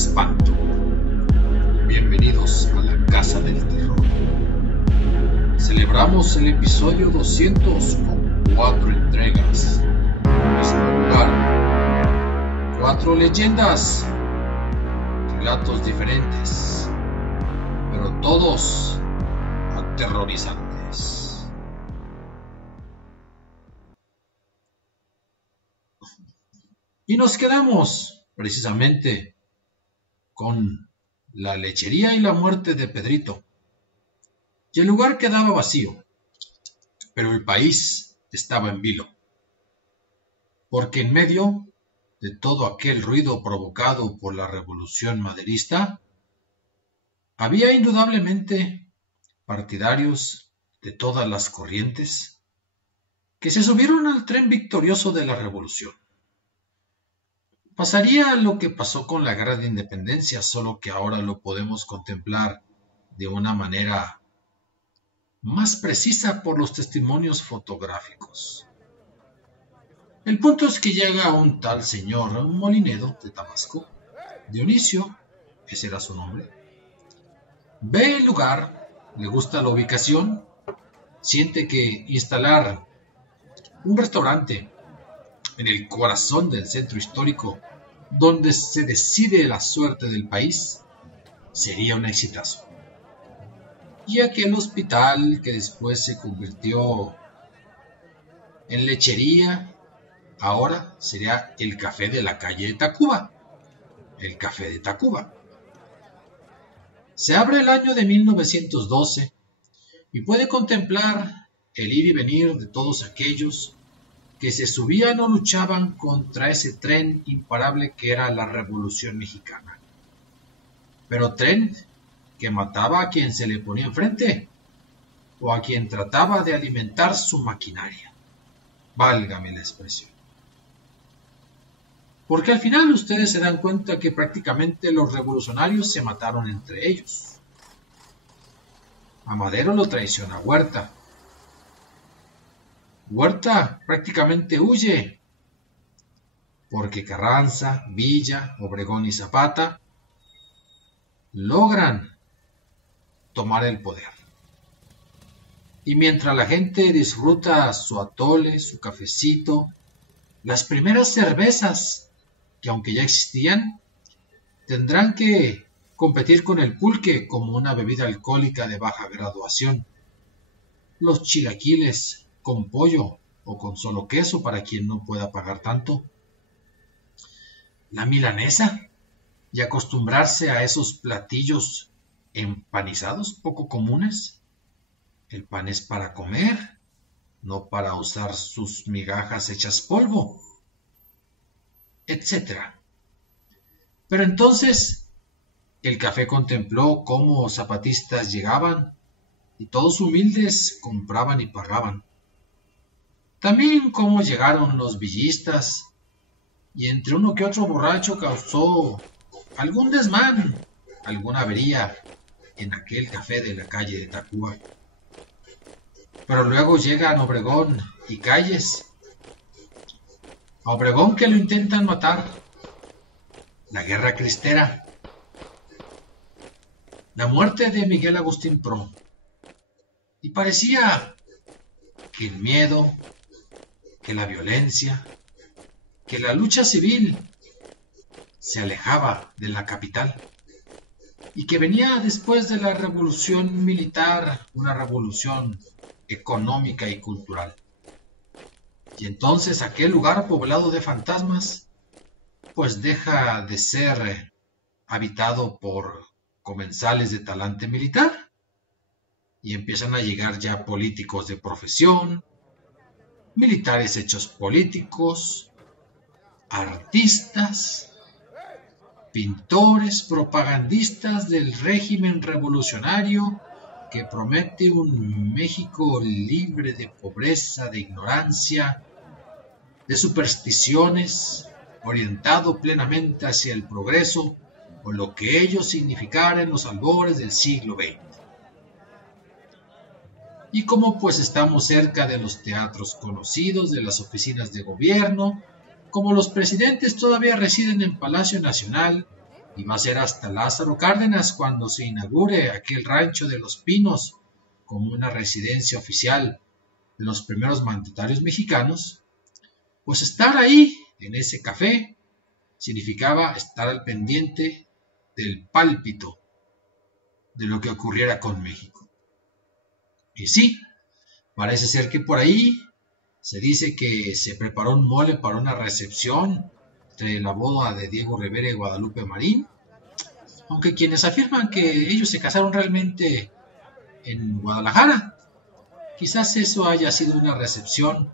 espanto. Bienvenidos a la Casa del Terror. Celebramos el episodio 200 con 4 entregas. Mismo lugar, 4 leyendas, relatos diferentes, pero todos aterrorizantes. Y nos quedamos precisamente con la lechería y la muerte de Pedrito. Y el lugar quedaba vacío, pero el país estaba en vilo, porque en medio de todo aquel ruido provocado por la revolución maderista, había indudablemente partidarios de todas las corrientes que se subieron al tren victorioso de la revolución. Pasaría lo que pasó con la Guerra de Independencia, solo que ahora lo podemos contemplar de una manera más precisa por los testimonios fotográficos. El punto es que llega un tal señor, un molinero de Tabasco, Dionisio, ese era su nombre. Ve el lugar, le gusta la ubicación, siente que instalar un restaurante en el corazón del centro histórico, donde se decide la suerte del país, sería un exitazo. Y aquel hospital que después se convirtió en lechería, ahora sería el café de la calle de Tacuba, el café de Tacuba. Se abre el año de 1912 y puede contemplar el ir y venir de todos aquellos que se subían o luchaban contra ese tren imparable que era la Revolución Mexicana. Pero tren que mataba a quien se le ponía enfrente o a quien trataba de alimentar su maquinaria. Válgame la expresión. Porque al final ustedes se dan cuenta que prácticamente los revolucionarios se mataron entre ellos. A Madero lo traiciona Huerta. Huerta prácticamente huye, porque Carranza, Villa, Obregón y Zapata logran tomar el poder. Y mientras la gente disfruta su atole, su cafecito, las primeras cervezas, que aunque ya existían, tendrán que competir con el pulque como una bebida alcohólica de baja graduación. Los chilaquiles con pollo o con solo queso para quien no pueda pagar tanto. La milanesa, y acostumbrarse a esos platillos empanizados poco comunes. El pan es para comer, no para usar sus migajas hechas polvo, etc. Pero entonces el café contempló cómo zapatistas llegaban y todos humildes compraban y pagaban. También cómo llegaron los villistas y entre uno que otro borracho causó algún desmán, alguna avería en aquel café de la calle de Tacuba. Pero luego llegan Obregón y Calles. A Obregón que lo intentan matar. La guerra cristera. La muerte de Miguel Agustín Pro. Y parecía que el miedo, que la violencia, que la lucha civil se alejaba de la capital y que venía después de la revolución militar, una revolución económica y cultural. Y entonces aquel lugar poblado de fantasmas pues deja de ser habitado por comensales de talante militar y empiezan a llegar ya políticos de profesión, militares hechos políticos, artistas, pintores, propagandistas del régimen revolucionario que promete un México libre de pobreza, de ignorancia, de supersticiones, orientado plenamente hacia el progreso o lo que ello significara en los albores del siglo XX. Y como pues estamos cerca de los teatros conocidos, de las oficinas de gobierno, como los presidentes todavía residen en Palacio Nacional, y va a ser hasta Lázaro Cárdenas cuando se inaugure aquel rancho de Los Pinos como una residencia oficial de los primeros mandatarios mexicanos, pues estar ahí en ese café significaba estar al pendiente del pálpito de lo que ocurriera con México. Y sí, parece ser que por ahí se dice que se preparó un mole para una recepción entre la boda de Diego Rivera y Guadalupe Marín, aunque quienes afirman que ellos se casaron realmente en Guadalajara, quizás eso haya sido una recepción,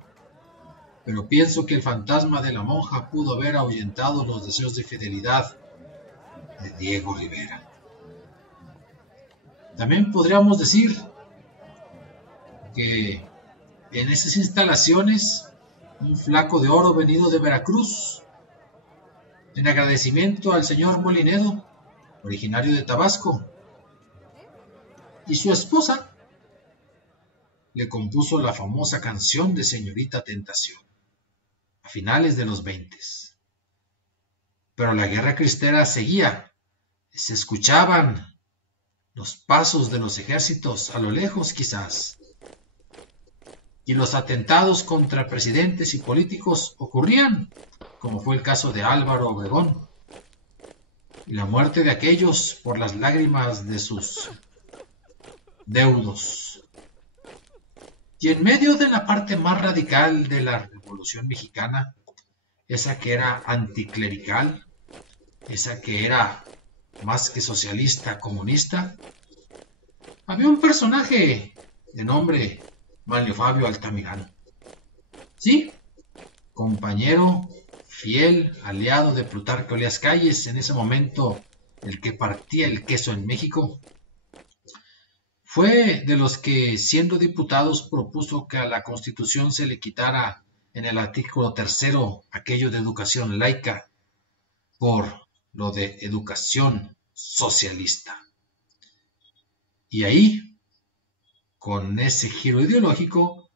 pero pienso que el fantasma de la monja pudo haber ahuyentado los deseos de fidelidad de Diego Rivera. También podríamos decir que en esas instalaciones un flaco de oro venido de Veracruz, en agradecimiento al señor Molinedo, originario de Tabasco, y su esposa le compuso la famosa canción de Señorita Tentación a finales de los 20. Pero la guerra cristera seguía, se escuchaban los pasos de los ejércitos a lo lejos quizás, y los atentados contra presidentes y políticos ocurrían, como fue el caso de Álvaro Obregón, y la muerte de aquellos por las lágrimas de sus deudos. Y en medio de la parte más radical de la Revolución Mexicana, esa que era anticlerical, esa que era más que socialista, comunista, había un personaje de nombre Manlio Fabio Altamirano. Sí, compañero, fiel, aliado de Plutarco Elías Calles, en ese momento el que partía el queso en México, fue de los que, siendo diputados, propuso que a la Constitución se le quitara en el artículo 3 aquello de educación laica por lo de educación socialista. Y ahí, con ese giro ideológico,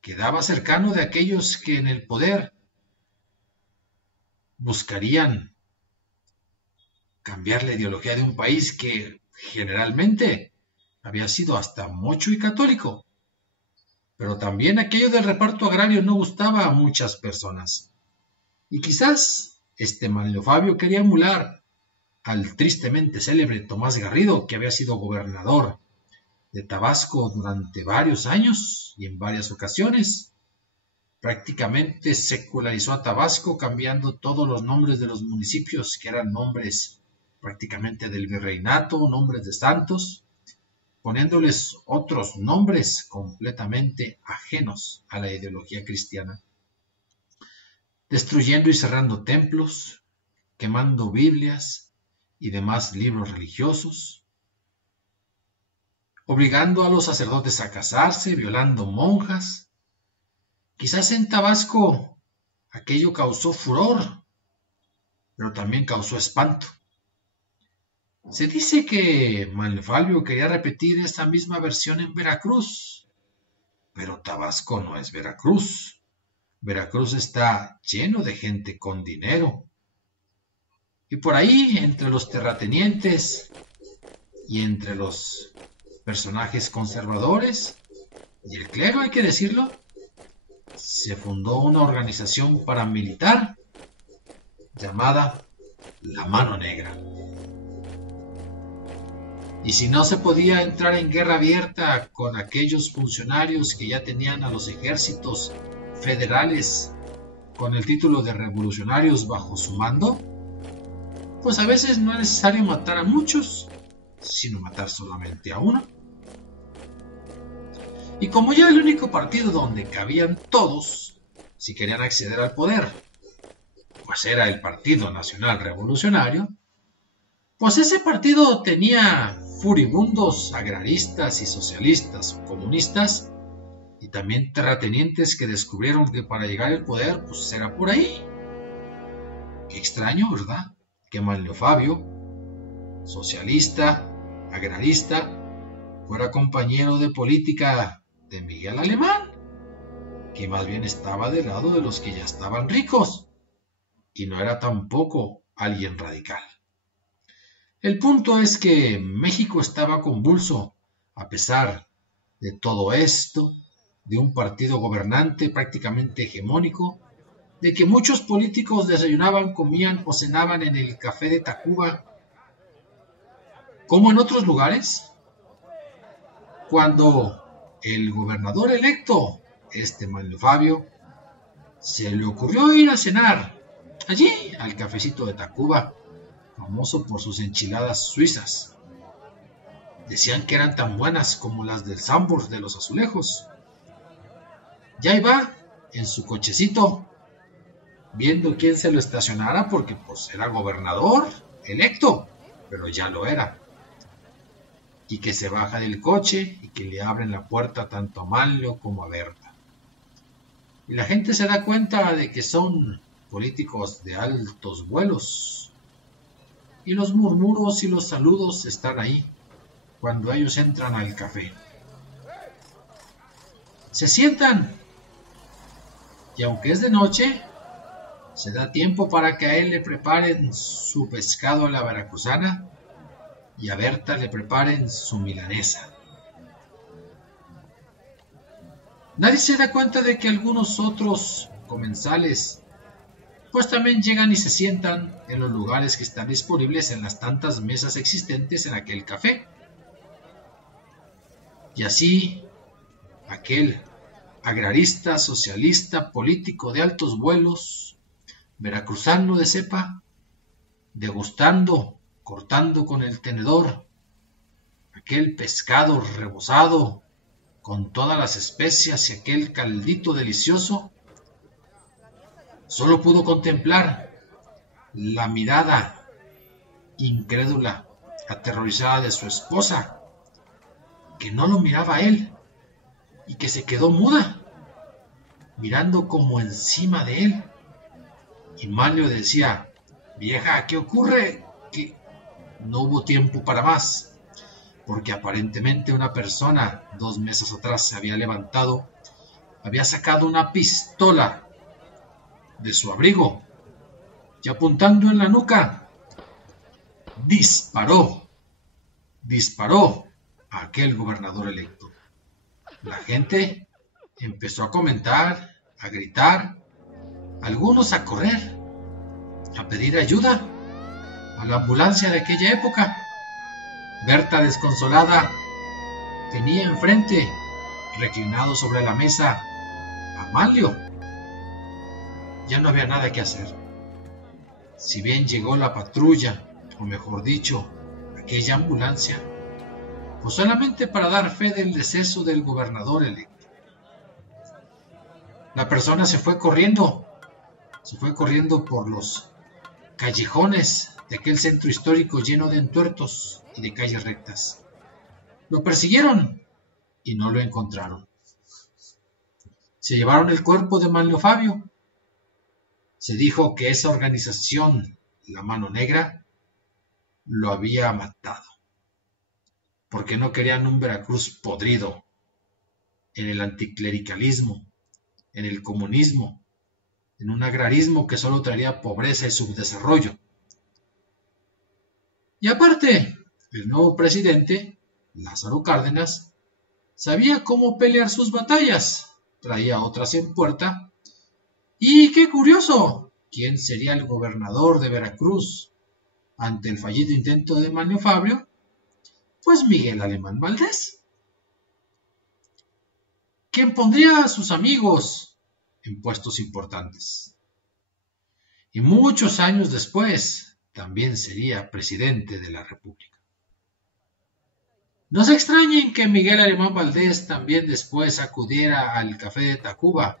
quedaba cercano de aquellos que en el poder buscarían cambiar la ideología de un país que generalmente había sido hasta mocho y católico. Pero también aquello del reparto agrario no gustaba a muchas personas. Y quizás Manlio Fabio quería emular al tristemente célebre Tomás Garrido, que había sido gobernador de Tabasco durante varios años y en varias ocasiones. Prácticamente secularizó a Tabasco, cambiando todos los nombres de los municipios, que eran nombres prácticamente del virreinato, nombres de santos, poniéndoles otros nombres completamente ajenos a la ideología cristiana, destruyendo y cerrando templos, quemando Biblias y demás libros religiosos, obligando a los sacerdotes a casarse, violando monjas. Quizás en Tabasco aquello causó furor, pero también causó espanto. Se dice que Manlio Fabio quería repetir esta misma versión en Veracruz, pero Tabasco no es Veracruz. Veracruz está lleno de gente con dinero. Y por ahí, entre los terratenientes y entre los personajes conservadores y el clero, hay que decirlo, se fundó una organización paramilitar llamada La Mano Negra. Y si no se podía entrar en guerra abierta con aquellos funcionarios que ya tenían a los ejércitos federales con el título de revolucionarios bajo su mando, pues a veces no es necesario matar a muchos, sino matar solamente a uno. Y como ya el único partido donde cabían todos, si querían acceder al poder, pues era el Partido Nacional Revolucionario, pues ese partido tenía furibundos agraristas y socialistas o comunistas, y también terratenientes que descubrieron que para llegar al poder pues era por ahí. Qué extraño, ¿verdad? Que Manlio Fabio, socialista, agrarista, fuera compañero de política de Miguel Alemán, que más bien estaba del lado de los que ya estaban ricos, y no era tampoco alguien radical. El punto es que México estaba convulso, a pesar de todo esto, de un partido gobernante prácticamente hegemónico, de que muchos políticos desayunaban, comían o cenaban en el café de Tacuba, como en otros lugares. Cuando el gobernador electo, Manlio Fabio, se le ocurrió ir a cenar allí al cafecito de Tacuba, famoso por sus enchiladas suizas. Decían que eran tan buenas como las del Sambor de los Azulejos. Ya iba en su cochecito, viendo quién se lo estacionara, porque pues era gobernador electo, pero ya lo era. Y que se baja del coche y que le abren la puerta tanto a Manlio como a Berta. Y la gente se da cuenta de que son políticos de altos vuelos. Y los murmuros y los saludos están ahí, cuando ellos entran al café. Se sientan, y aunque es de noche, se da tiempo para que a él le preparen su pescado a la veracruzana y a Berta le preparen su milanesa. Nadie se da cuenta de que algunos otros comensales pues también llegan y se sientan en los lugares que están disponibles en las tantas mesas existentes en aquel café. Y así, aquel agrarista, socialista, político de altos vuelos, veracruzano de cepa, degustando, cortando con el tenedor, aquel pescado rebozado con todas las especias y aquel caldito delicioso, solo pudo contemplar la mirada incrédula, aterrorizada de su esposa, que no lo miraba a él y que se quedó muda, mirando como encima de él. Y Manlio decía: vieja, ¿qué ocurre? Que no hubo tiempo para más, porque aparentemente una persona 2 meses atrás se había levantado, había sacado una pistola de su abrigo y apuntando en la nuca, disparó a aquel gobernador electo. La gente empezó a comentar, a gritar, algunos a correr, a pedir ayuda a la ambulancia de aquella época. Berta, desconsolada, tenía enfrente, reclinado sobre la mesa, a Manlio. Ya no había nada que hacer. Si bien llegó la patrulla, o mejor dicho, aquella ambulancia, pues solamente para dar fe del deceso del gobernador electo. La persona se fue corriendo por los callejones de aquel centro histórico lleno de entuertos y de calles rectas. Lo persiguieron y no lo encontraron. Se llevaron el cuerpo de Manlio Fabio. Se dijo que esa organización, la Mano Negra, lo había matado, porque no querían un Veracruz podrido en el anticlericalismo, en el comunismo, en un agrarismo que solo traería pobreza y subdesarrollo. Y aparte, el nuevo presidente, Lázaro Cárdenas, sabía cómo pelear sus batallas, traía otras en puerta. Y qué curioso, ¿quién sería el gobernador de Veracruz ante el fallido intento de Manlio Fabio? Pues Miguel Alemán Valdés, quien pondría a sus amigos en puestos importantes. Y muchos años después también sería presidente de la República. No se extrañen que Miguel Alemán Valdés también después acudiera al café de Tacuba,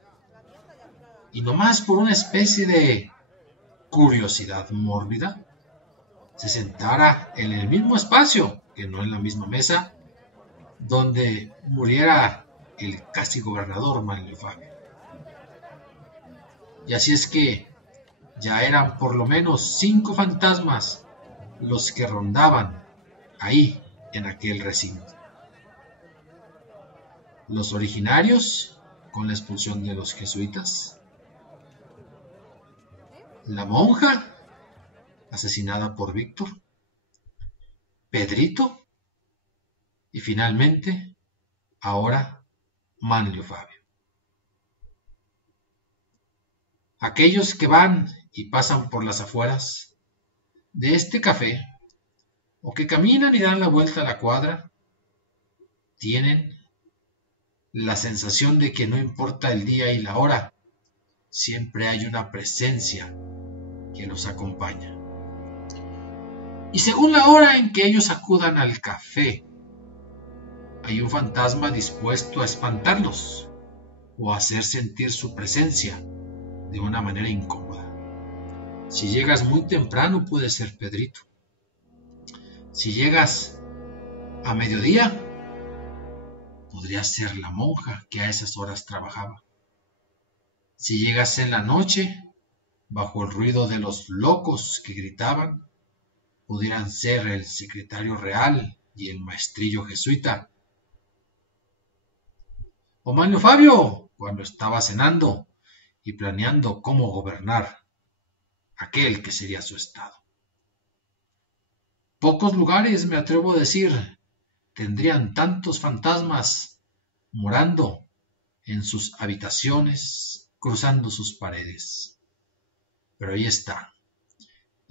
y nomás por una especie de curiosidad mórbida, se sentara en el mismo espacio, que no en la misma mesa, donde muriera el casi gobernador Manlio Fabio. Y así es que ya eran por lo menos 5 fantasmas los que rondaban ahí en aquel recinto. Los originarios, con la expulsión de los jesuitas, la monja, asesinada por Víctor, Pedrito y finalmente, ahora, Manlio Fabio. Aquellos que van y pasan por las afueras de este café o que caminan y dan la vuelta a la cuadra, tienen la sensación de que no importa el día y la hora, siempre hay una presencia que los acompaña. Y según la hora en que ellos acudan al café, hay un fantasma dispuesto a espantarlos o a hacer sentir su presencia de una manera incómoda. Si llegas muy temprano puede ser Pedrito. Si llegas a mediodía, podría ser la monja que a esas horas trabajaba. Si llegas en la noche, bajo el ruido de los locos que gritaban, pudieran ser el secretario real y el maestrillo jesuita. O Manlio Fabio, cuando estaba cenando y planeando cómo gobernar aquel que sería su estado. Pocos lugares, me atrevo a decir, tendrían tantos fantasmas morando en sus habitaciones, cruzando sus paredes. Pero ahí está.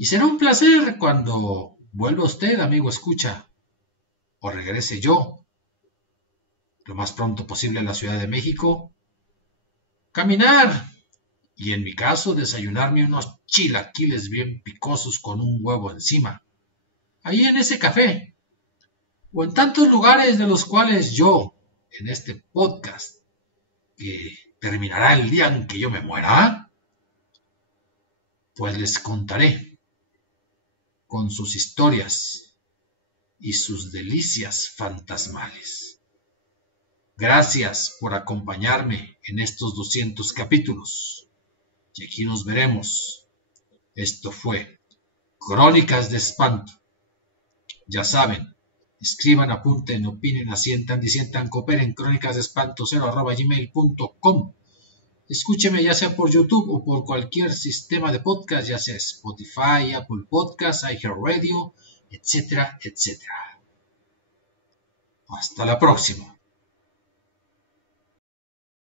Y será un placer cuando vuelva usted, amigo escucha, o regrese yo, lo más pronto posible a la Ciudad de México, caminar y en mi caso desayunarme unos chilaquiles bien picosos con un huevo encima, ahí en ese café, o en tantos lugares de los cuales yo, en este podcast, que terminará el día en que yo me muera, pues les contaré con sus historias y sus delicias fantasmales. Gracias por acompañarme en estos 200 capítulos. Y aquí nos veremos. Esto fue Crónicas de Espanto. Ya saben, escriban, apunten, opinen, asientan, disientan, cooperen, crónicasdeespanto0@gmail.com. Escúcheme ya sea por YouTube o por cualquier sistema de podcast, ya sea Spotify, Apple Podcasts, iHeartRadio, etcétera, etcétera. Hasta la próxima.